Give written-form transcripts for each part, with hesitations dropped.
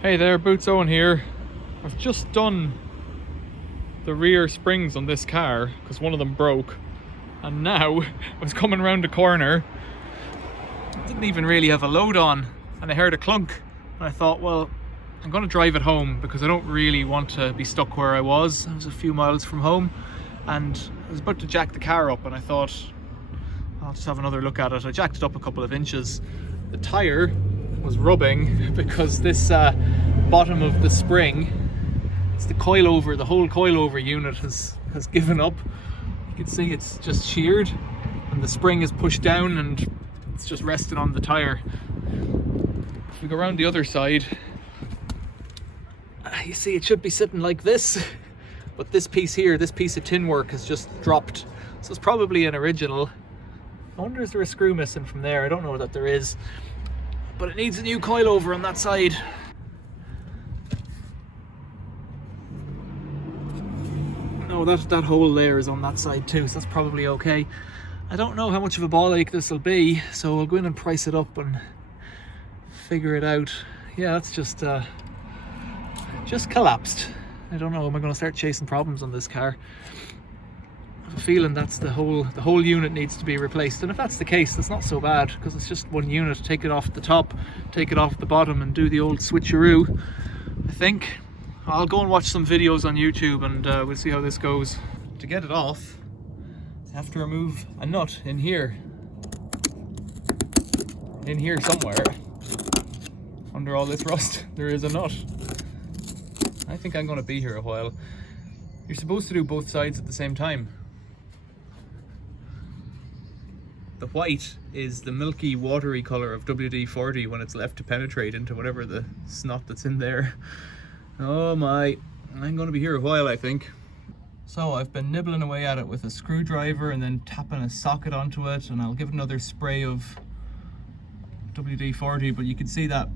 Hey there, Boots Owen here. I've just done the rear springs on this car because one of them broke, and now I was coming around the corner, didn't even really have a load on, and I heard a clunk, and I thought, well, I'm going to drive it home because I don't really want to be stuck where I was. I was a few miles from home and I was about to jack the car up, and I thought I'll just have another look at it. I jacked it up a couple of inches. The tyre was rubbing because this bottom of the spring, it's the coilover, the whole coilover unit has given up. You can see it's just sheared and the spring is pushed down and it's just resting on the tyre. If we go around the other side, you see it should be sitting like this, but this piece here, this piece of tin work has just dropped, so it's probably an original. I wonder, is there a screw missing from there? I don't know that there is, but it needs a new coilover on that side. No, that whole layer is on that side too, so that's probably okay. I don't know how much of a ball ache this will be, so I'll go in and price it up and figure it out. Yeah, that's just collapsed. I don't know, am I going to start chasing problems on this car? I have a feeling that's the whole unit needs to be replaced, and if that's the case, that's not so bad because it's just one unit. Take it off the top, take it off the bottom, and do the old switcheroo. I think I'll go and watch some videos on YouTube and we'll see how this goes. To get it off, I have to remove a nut in here somewhere. Under all this rust there is a nut. I think I'm going to be here a while. You're supposed to do both sides at the same time. The white is the milky, watery colour of WD-40 when it's left to penetrate into whatever the snot that's in there. Oh my, I'm going to be here a while, I think. So I've been nibbling away at it with a screwdriver and then tapping a socket onto it, and I'll give it another spray of WD-40, but you can see that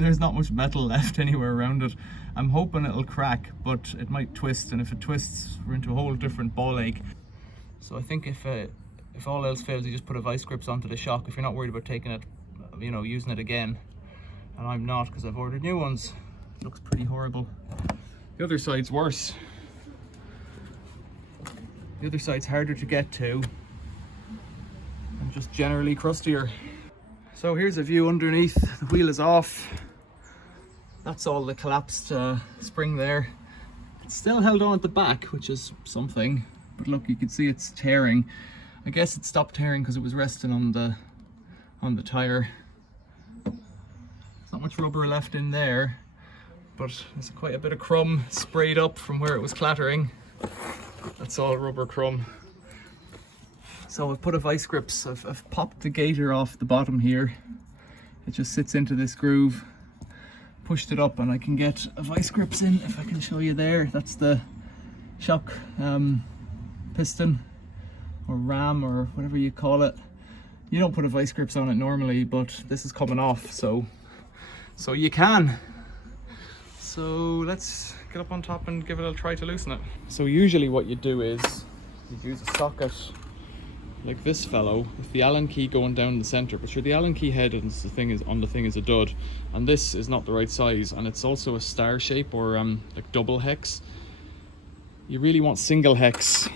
there's not much metal left anywhere around it. I'm hoping it'll crack, but it might twist, and if it twists, we're into a whole different ball ache. So I think if all else fails, you just put a vice grips onto the shock if you're not worried about taking it, you know, using it again. And I'm not, because I've ordered new ones. It looks pretty horrible. The other side's worse. The other side's harder to get to and just generally crustier. So here's a view underneath. The wheel is off. That's all the collapsed spring there. It's still held on at the back, which is something, but look, you can see it's tearing. I guess it stopped tearing because it was resting on the tire. There's not much rubber left in there, but there's quite a bit of crumb sprayed up from where it was clattering. That's all rubber crumb. So I've put a vice grips, I've popped the gaiter off the bottom here. It just sits into this groove. Pushed it up and I can get a vice grips in, if I can show you there. That's the shock piston or ram or whatever you call it. You don't put a vice grips on it normally, but this is coming off, so you can. So let's get up on top and give it a try to loosen it. So usually what you do is you use a socket like this fellow with the Allen key going down the center, but sure, the Allen key head on the thing is a dud, and this is not the right size, and it's also a star shape or like double hex. You really want single hex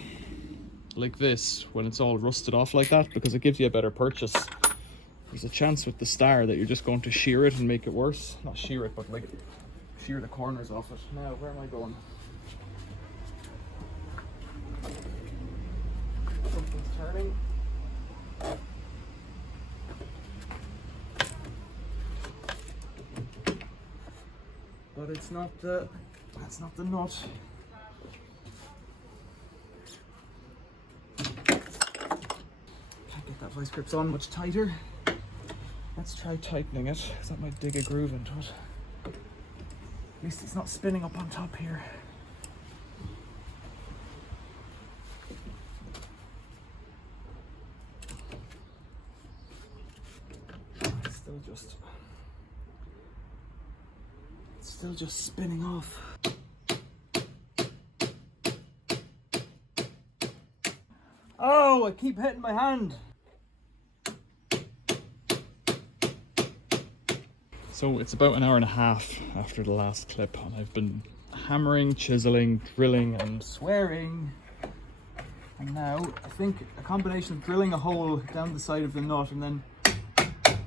like this when it's all rusted off like that, because it gives you a better purchase. There's a chance with the star that you're just going to shear it and make it worse. Not shear it, but like shear the corners off it. Now, where am I going? Something's turning. But it's not that's not the nut. Can't get that vice grips on much tighter. Let's try tightening it, because that might dig a groove into it. At least it's not spinning up on top here. It's still just spinning off. Oh, I keep hitting my hand. So it's about an hour and a half after the last clip, and I've been hammering, chiseling, drilling and swearing. And now I think a combination of drilling a hole down the side of the nut and then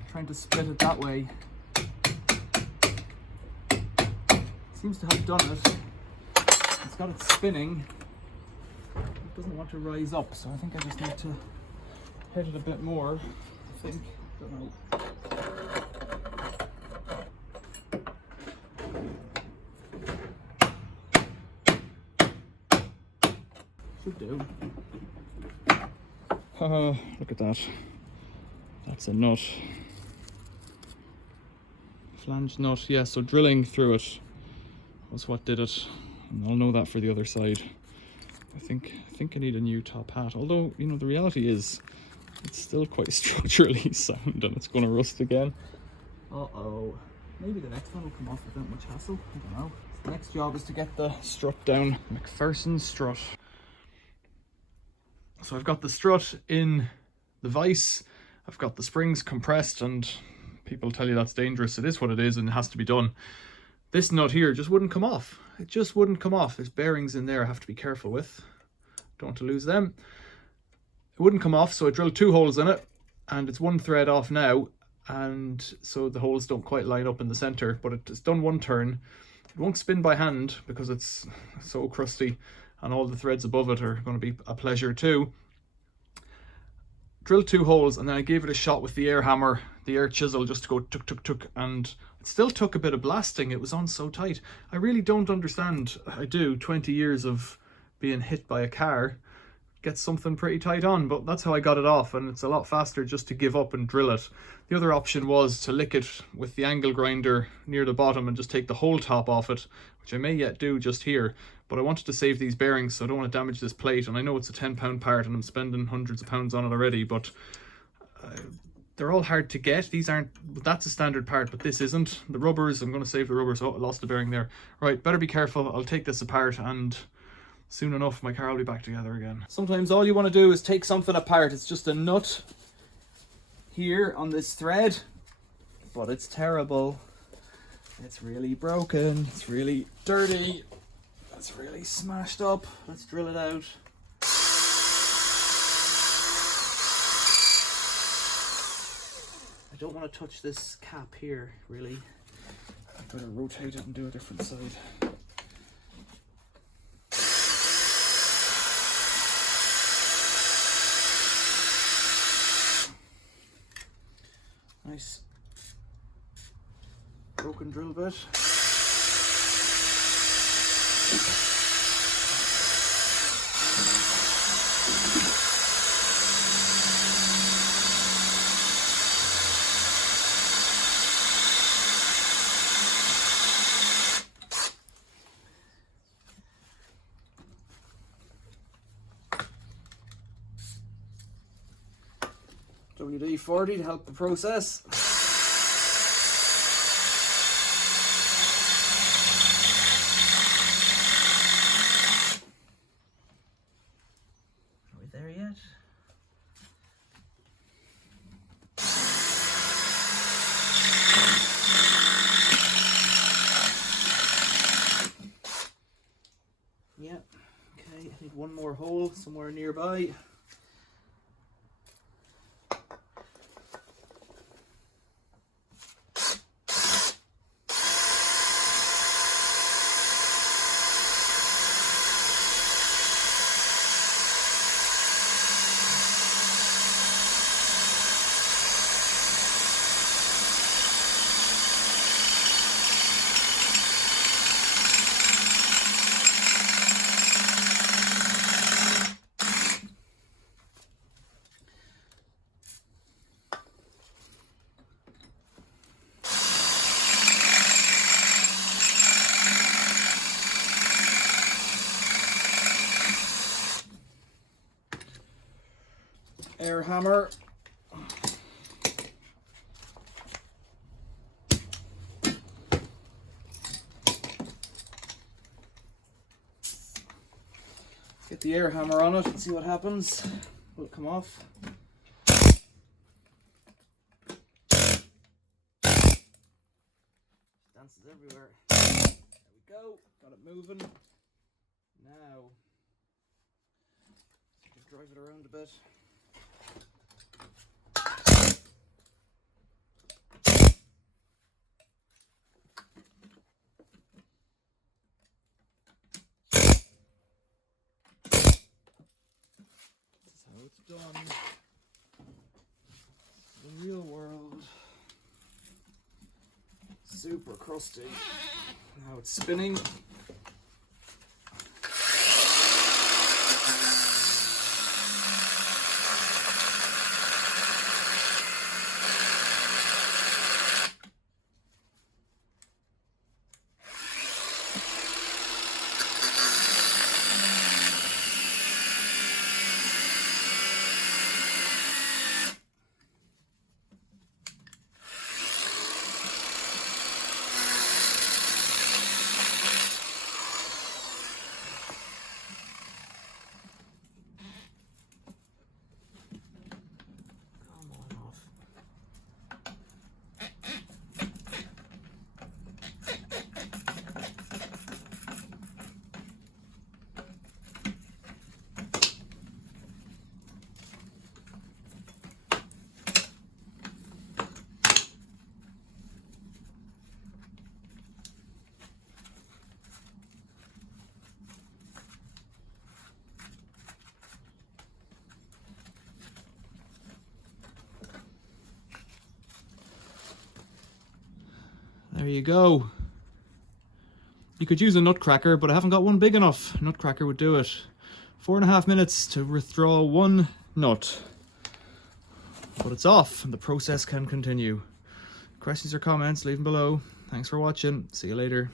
trying to split it that way seems to have done it. It's got it spinning. It doesn't want to rise up, so I think I just need to hit it a bit more. I think. Don't know. Should do. Look at that. That's a nut. Flange nut, yeah, so drilling through it was what did it. And I'll know that for the other side. I think I need a new top hat. Although, you know, the reality is it's still quite structurally sound and it's going to rust again. Uh-oh. Maybe the next one will come off without much hassle. I don't know. The next job is to get the strut down. Mcpherson strut. So I've got the strut in the vise. I've got the springs compressed, and people tell you that's dangerous. It is what it is and it has to be done. This nut here just wouldn't come off. It just wouldn't come off. There's bearings in there I have to be careful with. Don't want to lose them. It wouldn't come off, so I drilled 2 holes in it, and it's 1 thread off now, and so the holes don't quite line up in the center, but it's done 1 turn. It won't spin by hand because it's so crusty, and all the threads above it are going to be a pleasure too. Drilled 2 holes, and then I gave it a shot with the air hammer, the air chisel, just to go tuk tuk tuk, and it still took a bit of blasting. It was on so tight. I really don't understand. I do. 20 years of being hit by a car gets something pretty tight on, but that's how I got it off, and it's a lot faster just to give up and drill it. The other option was to lick it with the angle grinder near the bottom and just take the whole top off it, which I may yet do just here, but I wanted to save these bearings, so I don't want to damage this plate, and I know it's a £10 part and I'm spending hundreds of pounds on it already, but they're all hard to get. These aren't, that's a standard part, but this isn't. The rubbers, I'm going to save the rubbers. Oh, I lost the bearing there. Right, better be careful. I'll take this apart, and soon enough my car will be back together again. Sometimes all you want to do is take something apart. It's just a nut here on this thread, but it's terrible. It's really broken. It's really dirty. It's really smashed up. Let's drill it out. I don't want to touch this cap here, really. I better rotate it and do a different side. Nice broken drill bit. WD-40 to help the process. Are we there yet? Yeah, okay, I need 1 more hole somewhere nearby. Air hammer. Get the air hammer on it and see what happens. Will it come off? Dances everywhere. There we go. Got it moving. Now, just drive it around a bit. This is how it's done. The real world. Super crusty. Now it's spinning. There you go. You could use a nutcracker, but I haven't got one big enough. Nutcracker would do it. 4.5 minutes to withdraw one nut. But it's off and the process can continue. Questions or comments, leave them below. Thanks for watching. See you later.